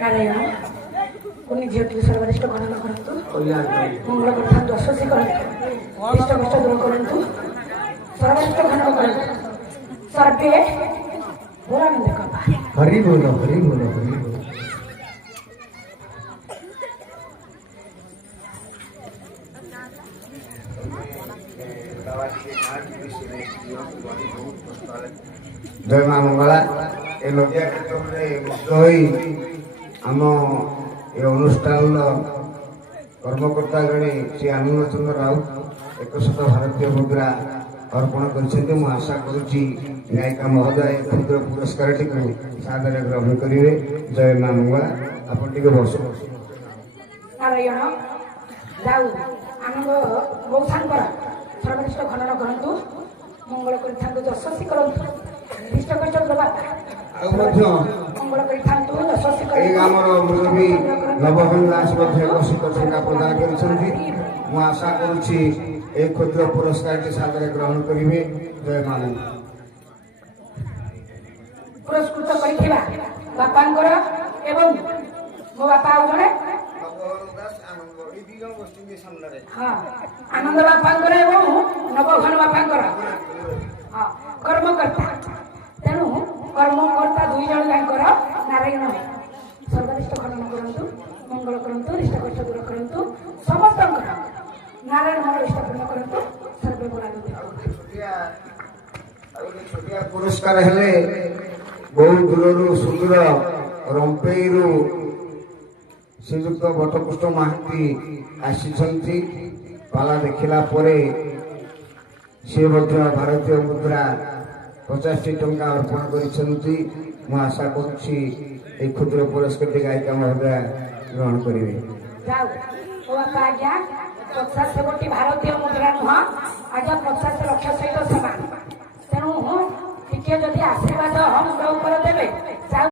ନାରାୟଣ ପୁଣି ଝିଅଟିକୁ ସର୍ବରିଷ୍ଟ ଗଣନା କରନ୍ତୁ, ମଙ୍ଗଳ କରିଥାନ୍ତୁ, ଅଶ୍ୱସୀ କରନ୍ତୁ, ଇଷ୍ଟ କଷ୍ଟ ଦୂର କରନ୍ତୁ, ସର୍ବରିଷ୍ଟ ଗଣନା କରନ୍ତୁ, ସର୍ବେ ପୁରାନନ୍ଦ କର୍ମା। ହରି ବୋଲ ହରି ବୋଲ ହରି ବୋଲ। ଜୟ ମା ମଙ୍ଗଳା। ଏ ନଦିଆ କ୍ଷେତ୍ରରେ ମୁକ୍ତ ହୋଇ ଆମ ଏ ଅନୁଷ୍ଠାନର କର୍ମକର୍ତ୍ତା ଜଣେ ଶ୍ରୀ ଆନନ୍ଦ ଚନ୍ଦ୍ର ରାଉତ 100 ଭାରତୀୟ ମୁଦ୍ରା ଅର୍ପଣ କରିଛନ୍ତି। ମୁଁ ଆଶା କରୁଛି ଗାୟିକା ମହୋଦୟ କ୍ଷୁଦ୍ର ପୁରସ୍କାରଟିକୁ ସାଦରେ ଗ୍ରହଣ କରିବେ। ଜୟ ମା ମଙ୍ଗଳା। ଆପଣ ଟିକେ ବସନ୍ତୁ। ନାରାୟଣ ଯାଉ ଆନନ୍ଦ ମଉସାଙ୍କର ସର୍ବରିଷ୍ଟ ଖନନ କରନ୍ତୁ, ମଙ୍ଗଳ କରିଥାନ୍ତୁ, ଯଶସ୍ୱୀ କରନ୍ତୁ, ଇଷ୍ଟ କଷ୍ଟ ଦୂର ଆଉ ମଧ୍ୟ ମଙ୍ଗଳ କରିଥାନ୍ତୁ, ଯଶସ୍ୱୀ ଏଇ କରନ୍ତୁ। ଆମର ମୁରବୀ ନବଘନ ଦାସ ମଧ୍ୟ 100 ଟଙ୍କା ପ୍ରଦାନ କରିଛନ୍ତି। ମୁଁ ଆଶା କରୁଛି এই ক্ষুদ্র পুরস্কারটি সাদরে গ্রহণ করিবে। জয় মা মଙ୍ଗଳା। পুরস্কৃତ କରିଥିବା ବାପାଙ୍କର ଏବଂ ମୋ ବାପା ଆଉ ଜଣେ ହଁ ଆନନ୍ଦ ବାପାଙ୍କର ଏବଂ ନବଘନ ବାପାଙ୍କର ହଁ କର୍ମକର୍ତ୍ତା। ତେଣୁ କର୍ମକର୍ତ୍ତା 2 ଜଣ ଯାଙ୍କର ନାରାୟଣ ସର୍ବରିଷ୍ଟ ଖନନ କରନ୍ତୁ, ମଙ୍ଗଳ କରନ୍ତୁ, ଇଷ୍ଟ କଷ୍ଟ ଦୂର କରନ୍ତୁ, ସମସ୍ତଙ୍କର ନାରାୟଣ ମଙ୍ଗଳ ଇଷ୍ଟ ପୂର୍ଣ୍ଣ କରନ୍ତୁ, ସର୍ବେ ପୁରାନନ୍ଦ। ଛୋଟିଆ ପୁରସ୍କାର ହେଲେ ବହୁ ଦୂରରୁ ସୁଦୂର ରମ୍ପେଇରୁ ଶ୍ରୀଯୁକ୍ତ ବଟକୃଷ୍ଣ ମହାନ୍ତି ଆସିଛନ୍ତି। ପାଲା ଦେଖିଲା ପରେ ସେ ମଧ୍ୟ ଭାରତୀୟ ମୁଦ୍ରା 50ଟି ଟଙ୍କା ଅର୍ପଣ କରିଛନ୍ତି। ମୁଁ ଆଶା କରୁଛି এই ক্ষুদ্র পুরস্কারটি গায়িকা মহোদয়া গ্রহণ করিবে। ଯାଉ ଓ ବାପା ଆଜ୍ଞା 50 କୋଟି ଭାରତୀୟ ମୁଦ୍ରା ନୁହଁ ଆଜ୍ଞା, 50 ଲକ୍ଷ ସହିତ ସମାନ। ତେଣୁ ଟିକେ ଯଦି ଆଶୀର୍ବାଦ ମୁଣ୍ଡ ଉପରେ ଦେବେ।